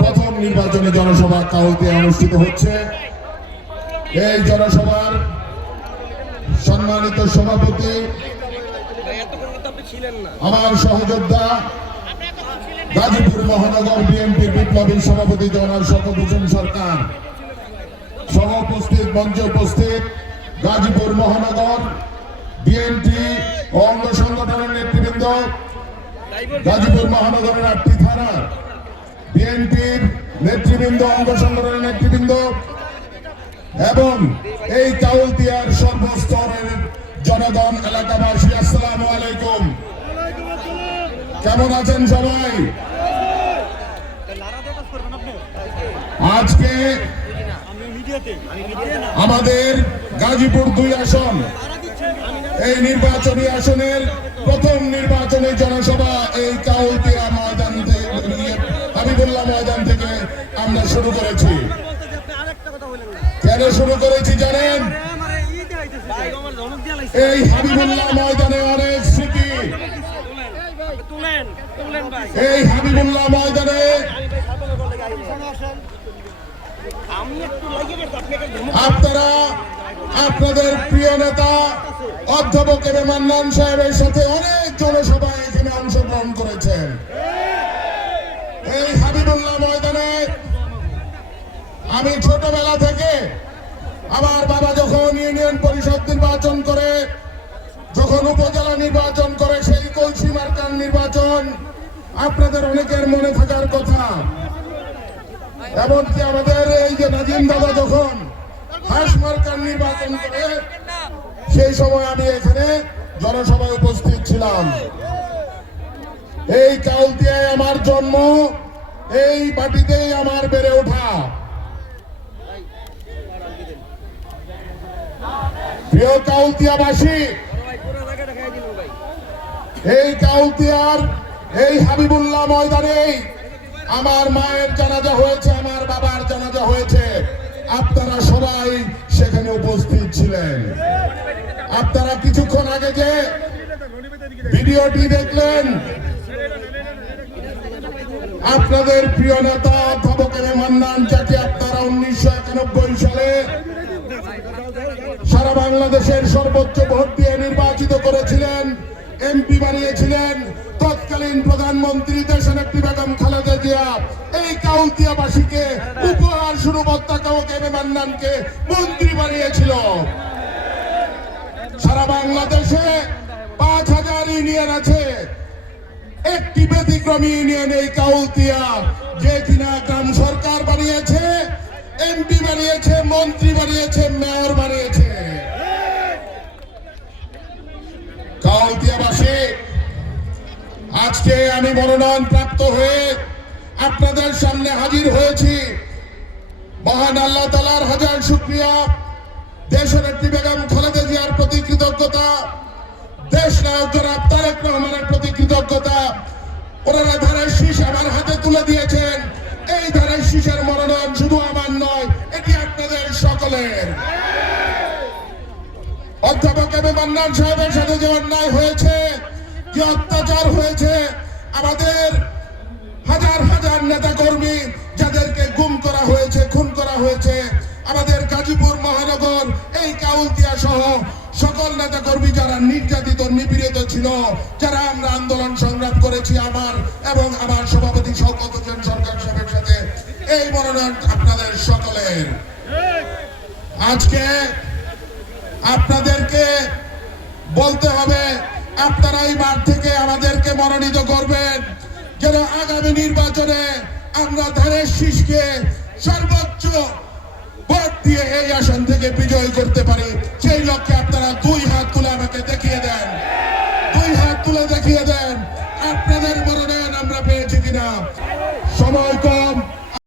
প্রথম নির্বাচনী জনসভা কাউতে অনুষ্ঠিত হচ্ছে। এই জনসভার সম্মানিত সভাপতি, আমার সহযোদ্ধা, গাজীপুর মহানগর বিএনপির বিপ্লবী সভাপতি জনাব শতভূষণ সরকার। সহ উপস্থিত মঞ্চে উপস্থিত গাজীপুর মহানগর বিএনপি অঙ্গ সংগঠনের নেতৃবৃন্দ, গাজীপুর মহানগরের আটটি থানা বিএনপির নেতৃবৃন্দ, অঙ্গ সংগঠনের নেতৃবৃন্দ, এবং এই সর্বস্তরের জনগণ, এলাকাবাসী, আসসালামু আলাইকুম। কেমন আছেন সবাই? আজকে আমাদের গাজীপুর দুই আসন, এই নির্বাচনী আসনের প্রথম নির্বাচনী জনসভা। হাবিবুল্লাহ ময়দান থেকে আমরা শুরু করেছি। কেন শুরু করেছি জানেন? এই হাবিবুল্লাহ ময়দানে অনেক স্মৃতি। এই হাবিবুল্লাহ ময়দানে আপনারা, আপনাদের প্রিয় নেতা, অধ্যাপক এম মান্নান সাহেবের সাথে অনেক জনসভায় এখানে অংশগ্রহণ করেছেন। এই হাবিবুল্লাহ ময়দানে আমি ছোটবেলা থেকে আমার বাবা যখন ইউনিয়ন পরিষদ নির্বাচন করে, যখন উপজেলা নির্বাচন করে, সেই কলসি মার্কার নির্বাচন আপনাদের অনেকের মনে থাকার কথা। এমনকি আমাদের এই যে নাজিম দাদা যখন হাঁস মার্কার নির্বাচন করে, সেই সময় আমি এখানে জনসভায় উপস্থিত ছিলাম। এই কাউলতিয়ায় আমার জন্ম, এই মাটিতেই আমার বেড়ে ওঠা। প্রিয় ভাই এই কাউতিয়ার, এই হাবিবুল্লাহ ময়দানে আমার মায়ের জানাজা হয়েছে, আমার বাবার জানাজা হয়েছে। আপনারা সবাই সেখানে উপস্থিত ছিলেন। আপনারা কিছুক্ষণ আগে যে ভিডিওটি দেখলেন আপনাদের প্রিয় নেতা এ মান্নান যাকে আপনারা উনিশশো একানব্বই সালে সারা বাংলাদেশের সর্বোচ্চ ভোট দিয়ে নির্বাচিত করেছিলেন, এমপি বানিয়েছিলেন। তৎকালীন প্রধানমন্ত্রী দেশনেত্রী বেগম খালেদা জিয়া, এই কাউলতিয়াবাসীকে উপহার স্বরূপ অত্যাকাও কেমে মান্নানকে মন্ত্রী বানিয়েছিল। সারা বাংলাদেশে পাঁচ হাজার ইউনিয়ন আছে। একটি ব্যতিক্রমী ইউনিয়ন এই কাউলতিয়া। যে কিনা গ্রাম সরকার বানিয়েছে, এমপি বানিয়েছে, মন্ত্রী বানিয়েছে, মেয়র বানিয়েছে। আজকে আমি মনোনয়ন প্রাপ্ত হয়ে আপনাদের সামনে হাজির হয়েছি। মহান আল্লাহ তালার হাজার শুক্রিয়া। দেশের একটি বেগম খালেদা জিয়ার প্রতি কৃতজ্ঞতা। দেশ নায়ক তারেক রহমানের প্রতি কৃতজ্ঞতা। ওনারা ধানের শীষ আমার হাতে তুলে দিয়েছেন। এই ধানের শীষের মনোনয়ন শুধু আমার নয়, এটি আপনাদের সকলের। অধ্যাপক এম এ মান্নান সাহেবের সাথে যে অন্যায় হয়েছে, যে অত্যাচার হয়েছে, আমাদের হাজার হাজার নেতা কর্মী যাদেরকে গুম করা হয়েছে, খুন করা হয়েছে, আমাদের গাজীপুর মহানগর, এই কাউলতিয়া সহ সকল নেতা কর্মী যারা নির্যাতিত, নিপীড়িত ছিল, যারা আমরা আন্দোলন সংগ্রাম করেছি আমার এবং আমার সভাপতি হোসেন সরকার সাহেবের সাথে, এই মনোনয়ন আপনাদের সকলের। আজকে আপনাদেরকে বলতে হবে, আপনারা এই মাঠ থেকে আমাদেরকে মনোনীত করবেন, যেন আগামী নির্বাচনে আমরা ধানের শীষকে সর্বোচ্চ ভোট দিয়ে এই আসন থেকে বিজয় করতে পারি। এই লক্ষ্যে আপনারা দুই হাত তুলে আমাকে দেখে